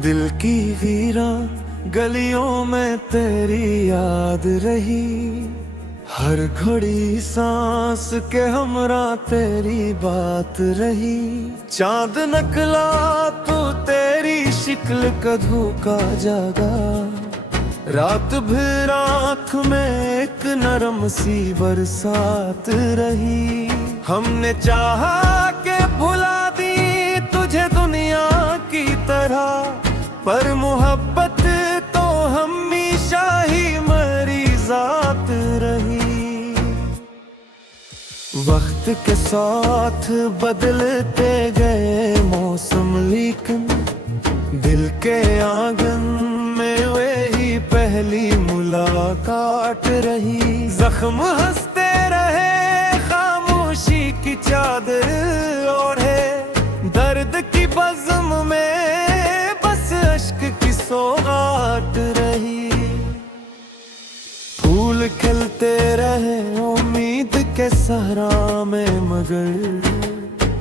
दिल की वीरा गलियों में तेरी याद रही, हर घड़ी सांस के हमरा तेरी बात रही। चांद नकला तो तेरी शिक्ल कधू का जागा, रात भर आँख में एक नरम सी बरसात रही। हमने चाहा के भुला दी तुझे दुनिया की तरह, पर मोहब्बत तो हमेशा ही मरी जात रही। वक्त के साथ बदलते गए मौसम, लेकिन दिल के आंगन में वही पहली मुलाकात रही। जख्म हंसते रहे, खामोशी की चादर ओढ़े, दर्द की बज़्म में बस अश्क की सौगात रही। फूल खिलते रहे उम्मीद के सहरा में, मगर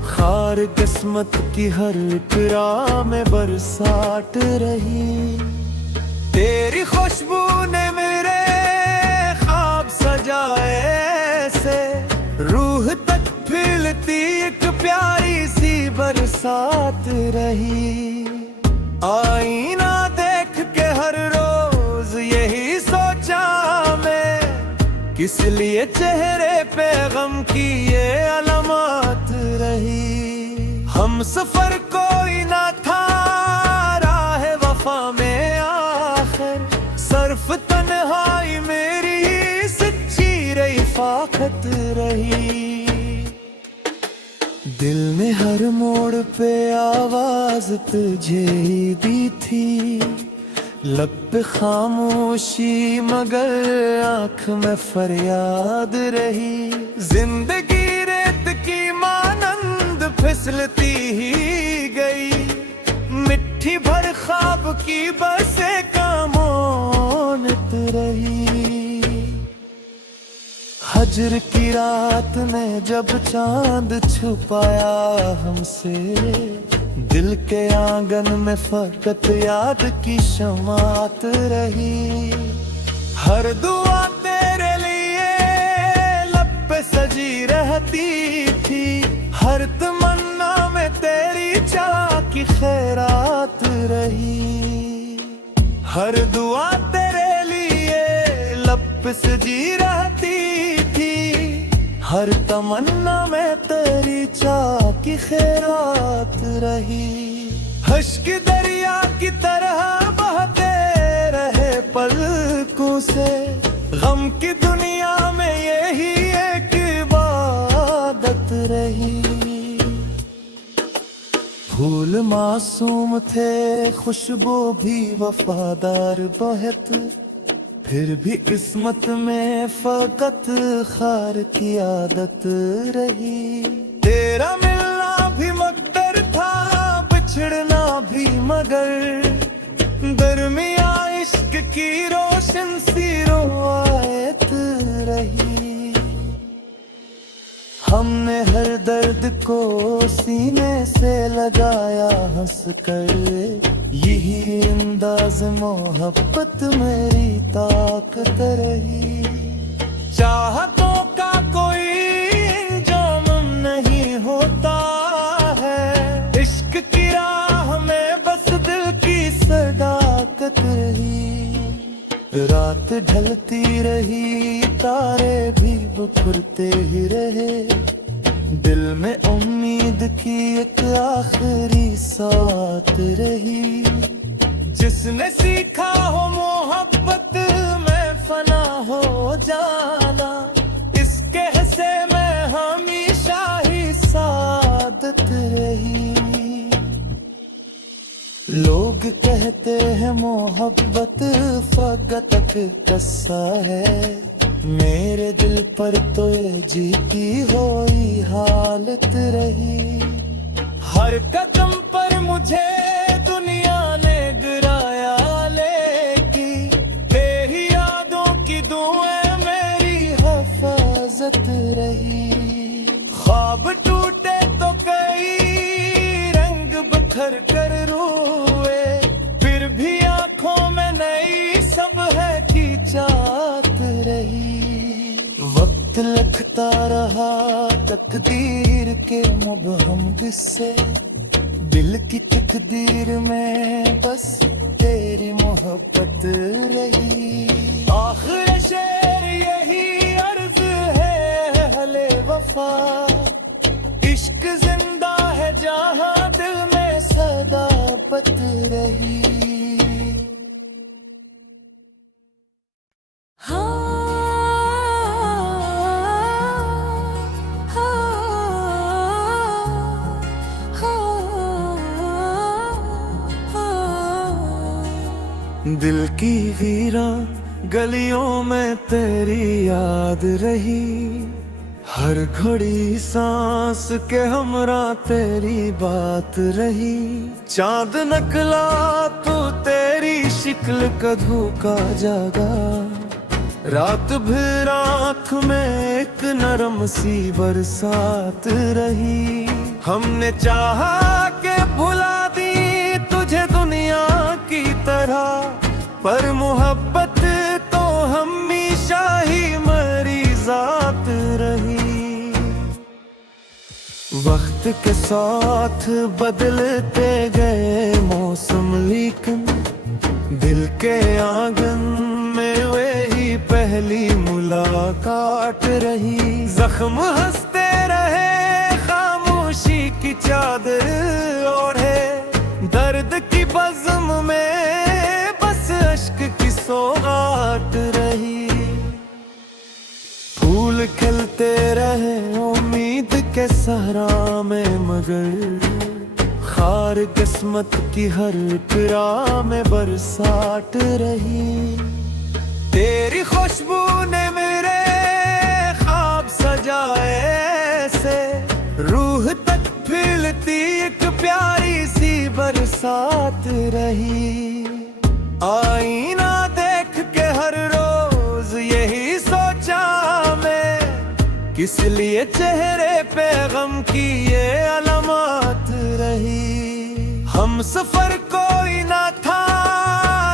खार किस्मत की हर इकरा में बरसात रही। तेरी खुशबू ने मेरे ख्वाब सजाए ऐसे, रूह तक फैलती एक प्यारी सी बरसात रही। आईना देख के हर रोज यही सोचा मैं, किस लिए चेहरे पे गम की ये अलामत रही। हम सफर कोई ना था राह वफा में आखिर, सर्फ तन्हाई मेरी ही सच्ची रफ़ाकत रही। दिल ने हर मोड़ पे आवाज तुझे दी थी, लब पे खामोशी मगर आँख में फरियाद रही। जिंदगी रेत की मानंद फिसलती ही गई, मिट्टी भर ख्वाब की बसे कामोनत रही। हजर की रात ने जब चांद छुपाया हमसे, दिल के आंगन में फकत याद की शमात रही। हर दुआ तेरे लिए लब पे सजी रहती थी, हर तमन्ना में तेरी चाह की खैरात रही। हर दुआ तेरे लिए लब पे सजी रहती थी, हर तमन्ना में तेरी चाह की खैरात रही। अश्क दरिया की तरह बहते रहे पलकों से, गम की दुनिया में यही एक इबादत रही। फूल मासूम थे, खुशबू भी वफादार बहुत, फिर भी किस्मत में फकत खार की आदत रही। तेरा मिलना भी मकदर था, बिछड़ना भी, मगर दरमिया इश्क की रोशन सी रोआयत रही। हमने हर दर्द को सीने से लगाया हंस कर, यही अंदाज मोहब्बत मेरी ताकत रही। चाहतों का कोई इंजाम नहीं होता है, इश्क की राह में बस दिल की सदाकत रही। रात ढलती रही, तारे भी बिखरते ही रहे, दिल में उम्मीद की एक आखिरी साथ रही। जिसने सीखा हो मोहब्बत में फना हो जाना, इसके हिस्से में हमेशा ही सादत रही। लोग कहते हैं मोहब्बत फकत कस्सा है, मेरे दिल पर तो ये जीती हुई हालत रही। हर कदम पर मुझे दुनिया ने गिराया, लेकिन तेरी यादों की दुआएं मेरी हिफाजत रही। ख्वाब टूटे तो कई रंग बिखर कर रोए, तकदीर के मुबहम किस्से, दिल की तकदीर में बस तेरी मोहब्बत रही। आखिर शेर यही अर्ज है हले वफा, इश्क जिंदा है जहां दिल में सदाबत रही। दिल की वीरा गलियों में तेरी याद रही, हर घड़ी सांस के हमरा तेरी बात रही। चांद नकला तो तेरी शिक्ल कधू का जागा, रात भर आँख में एक नरम सी बरसात रही। हमने चाहा के भुला दी तुझे दुनिया की तरह, पर मोहब्बत तो हमेशा ही मरी जात रही। वक्त के साथ बदलते गए मौसम, लेकिन दिल के आंगन में वही पहली मुलाकात रही। जख्म हंसते रहे, खामोशी की चादर ओढ़े, दर्द की बज़्म में अश्क की सौगात रही। फूल खिलते रहे उम्मीद के सहरा में, मगर खार किस्मत की हर इकरा में बरसात रही। तेरी खुशबू ने मेरे ख्वाब सजाए ऐसे, रूह तक फैलती एक प्यारी सी बरसात रही। आईना देख के हर रोज यही सोचा मैं, किस लिए चेहरे पे गम की ये अलामत रही। हम सफर कोई ना था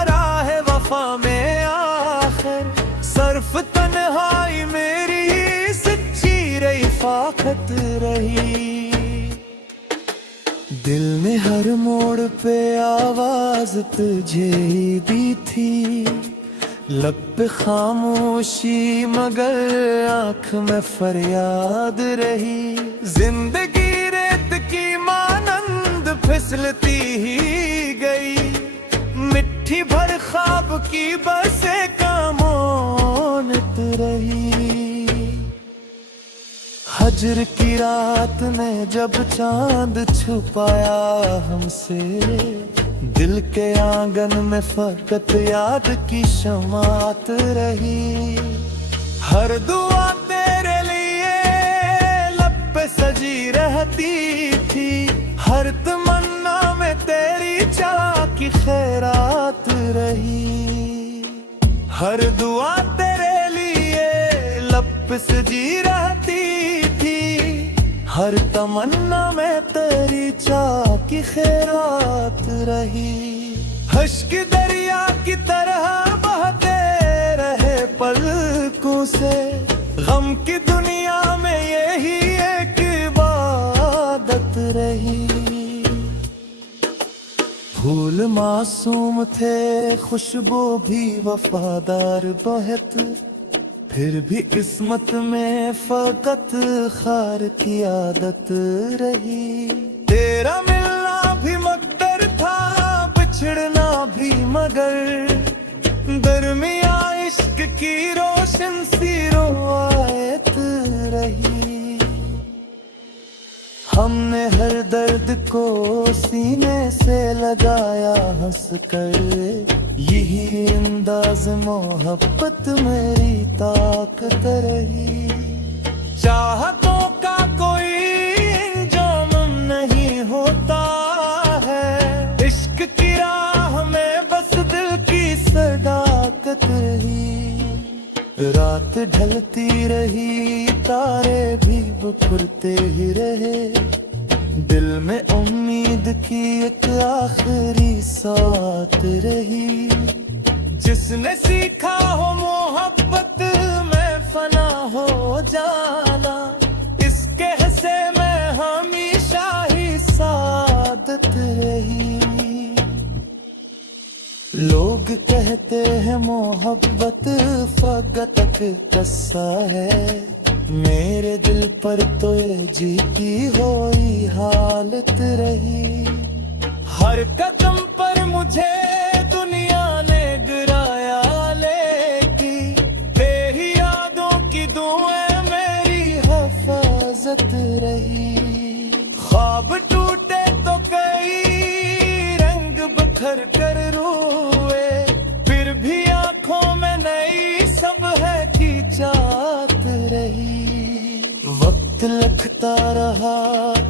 राह वफा में, आखिर सर्फ तन्हाई मेरी सच्ची रफ़ाकत रही। दिल ने हर मोड़ पे आवाज तुझे ही दी थी, लब पे खामोशी मगर आँख में फरियाद रही। जिंदगी रेत की मानंद फिसलती ही गई, मिट्टी भर ख्वाब की बसे कामोनत रही। हजर की रात ने जब चांद छुपाया हमसे, दिल के आंगन में फकत याद की शमात रही। हर दुआ तेरे लिए लब पे सजी रहती थी, हर तमन्ना में तेरी चाह की खैरात रही। हर दुआ तेरे लिए लब पे सजी रहती, हर तमन्ना में तेरी चाह की खैरात रही। अश्क दरिया की तरह बहते रहे पलकों से, गम की दुनिया में यही एक इबादत रही। फूल मासूम थे, खुशबू भी वफादार बहुत, फिर भी किस्मत में फकत खार की आदत रही। तेरा मिलना भी मकदर था, बिछड़ना भी मगर, दरमिया इश्क की रोशन सी रोआयत रही। हमने हर दर्द को सीने से लगाया हंस कर, यही अंदाज मोहब्बत मेरी ताकत रही। चाहतों का कोई इंजाम नहीं होता है, इश्क की राह में बस दिल की सदाकत रही। रात ढलती रही, तारे भी बिखरते ही रहे, दिल में उम्मीद की एक आखिरी साथ रही। जिसने सीखा हो मोहब्बत में फना हो जाना, इसके लोग कहते हैं मोहब्बत फकत कस्सा है, मेरे दिल पर तो ये जीती हुई हालत रही। हर कदम पर मुझे दुनिया ने गिराया, लेकिन तेरी यादों की दुआएं मेरी हिफाजत रही। ख्वाब टूटे तो कई रंग बिखर कर रोए, फिर भी आंखों में नई सब है की चाहत रही। वक्त लगता रहा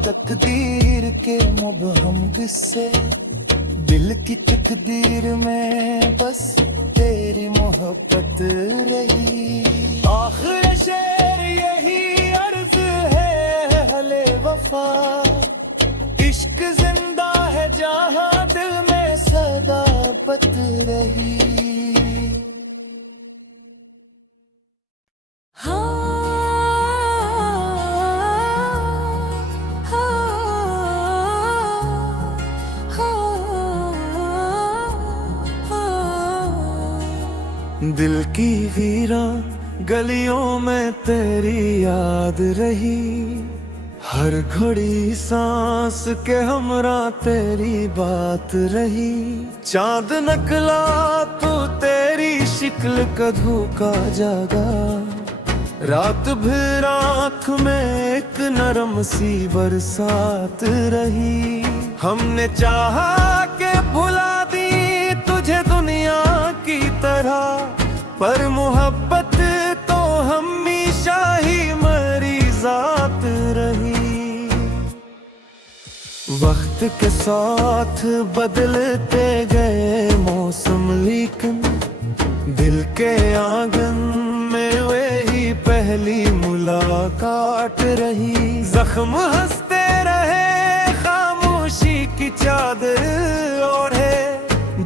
तकदीर के मुबहम किस्से, दिल की तकदीर में बस तेरी मोहब्बत रही। आखिर शेर यही अर्ज है हले वफा, इश्क जिंदा है जहां दिल में सदाकत रही। दिल की वीरान गलियों में तेरी याद रही, हर घड़ी सांस के हमरा तेरी बात रही। चांद नकला तो तेरी शिक्ल कधू का जागा, रात भर आँख में एक नरम सी बरसात रही। हमने चाहा के भुला दी तुझे दुनिया की तरह, पर मोहब्बत तो हमेशा ही मरी जात रही। वक्त के साथ बदलते गए मौसम, लेकिन दिल के आंगन में वही पहली मुलाकात रही। जख्म हंसते रहे, खामोशी की चादर ओढ़े,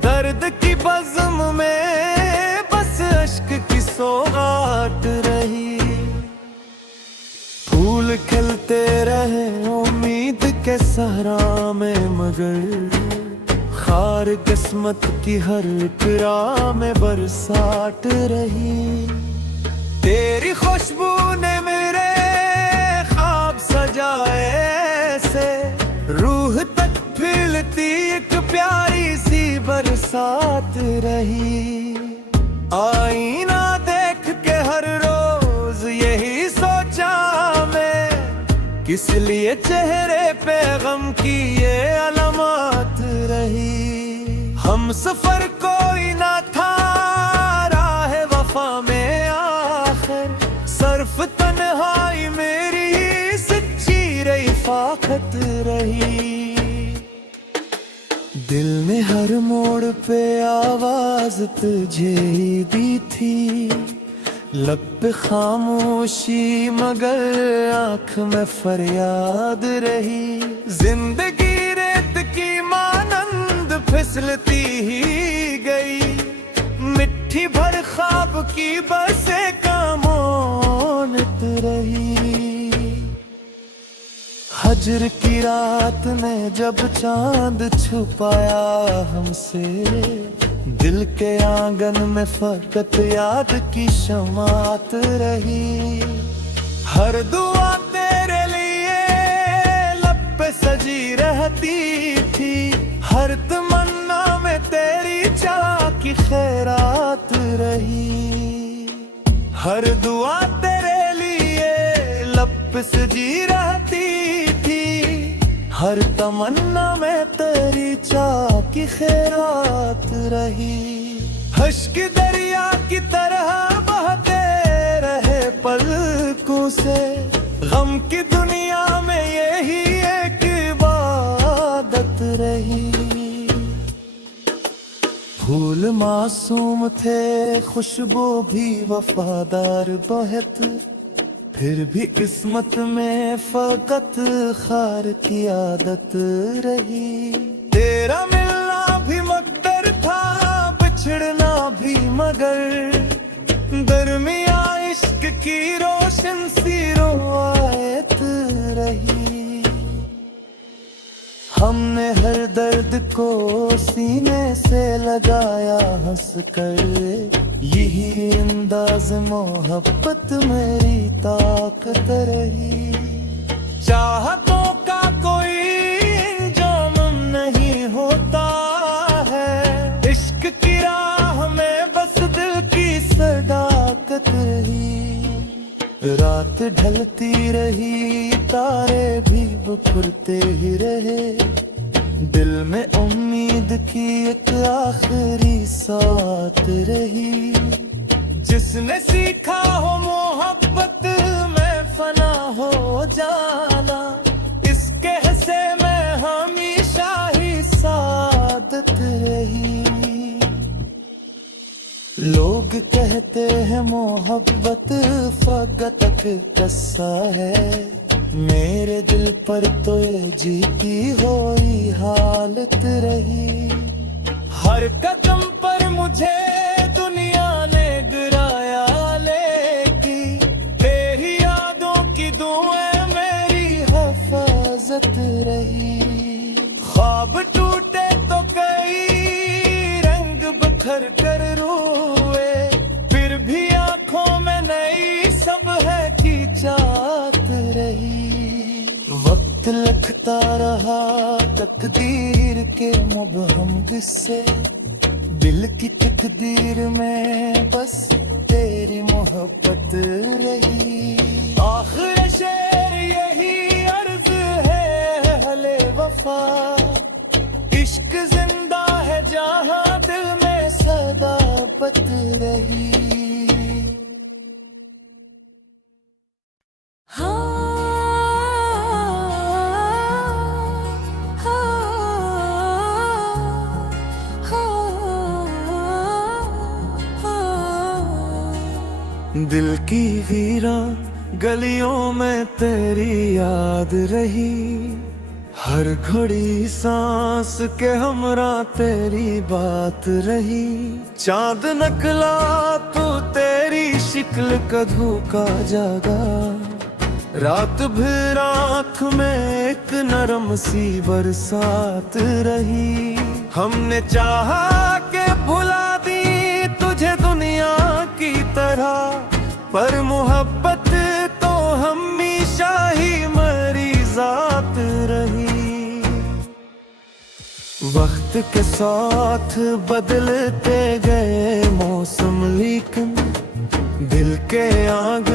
दर्द की बज़्म में बस अश्क की सौगात रही। फूल खिलते रहे उम्मीद के सहरा में, मगर खार किस्मत की हर इकरा में बरसात रही। तेरी खुशबू ने मेरे ख्वाब सजाए ऐसे, रूह तक फैलती एक प्यारी सी बरसात रही। आईना देख के हर रोज यही सोचा मैं, किस लिए चेहरे पे गम की ये अलामत रही। हम सफर कोई ना था राह वफा में, आखिर सर्फ तन्हाई मेरी सच्ची रफ़ाकत रही। दिल ने हर मोड़ पे आवाज तुझे ही दी थी, लब पे खामोशी मगर आँख में फरियाद रही। जिंदगी रेत की मानंद फिसलती ही गई, मिट्टी भर ख्वाब की बसे कामोनत रही। हजर की रात ने जब चांद छुपाया हमसे, दिल के आंगन में फकत याद की शमात रही। हर दुआ तेरे लिए लब पे सजी रहती थी, हर तमन्ना में तेरी चाह की खैरात रही। हर दुआ तेरे लिए लब पे सजी रहती थी, हर तमन्ना में तेरी चाह की खैरात रही। अश्क दरिया की तरह बहते रहे पलकों से, गम की दुनिया में यही एक इबादत रही। फूल मासूम थे, खुशबू भी वफादार बहुत, फिर भी किस्मत में फकत खार की आदत रही। तेरा मिलना भी मकदर था, बिछड़ना भी मगर, दरमिया इश्क की रोशन सी रोआयत रही। हमने हर दर्द को सीने से लगाया हंस कर, यही अंदाज मोहब्बत मेरी ताकत रही। चाहतों का कोई इंजाम नहीं होता है, इश्क की राह में बस दिल की सदाकत रही। रात ढलती रही, तारे भी बिखरते ही रहे, दिल में उम्मीद की एक आखिरी साथ रही। जिसने सीखा हो मोहब्बत में फना हो जाना, इसके हिस्से में हमेशा ही सादत रही। लोग कहते हैं मोहब्बत फकत कस्सा है, मेरे दिल पर तो ये जीती हुई हालत रही। हर कदम पर मुझे दुनिया ने गिराया, लेकिन तेरी यादों की दुआएं मेरी हिफाजत रही। ख्वाब टूटे तो कई रंग बिखर कर रोए, फिर भी आंखों में नई सब है की चाहत रही। वक्त लगता रहा तकदीर के मुबहम किस्से, दिल की तकदीर में बस तेरी मोहब्बत रही। आखिर शेर यही अर्ज है हले वफा, इश्क जिंदा है जहां दिल में सदाकत रही। दिल की वीरान गलियों में तेरी याद रही, हर घड़ी सांस के हमरा तेरी बात रही। चांद नकला तो तेरी शिक्ल कधू का जागा, रात भर आँख में एक नरम सी बरसात रही। हमने चाहा के भुला दी तुझे दुनिया की तरह, पर मोहब्बत तो हमेशा ही मरी जात रही। वक्त के साथ बदलते गए मौसम, लेकिन दिल के आगे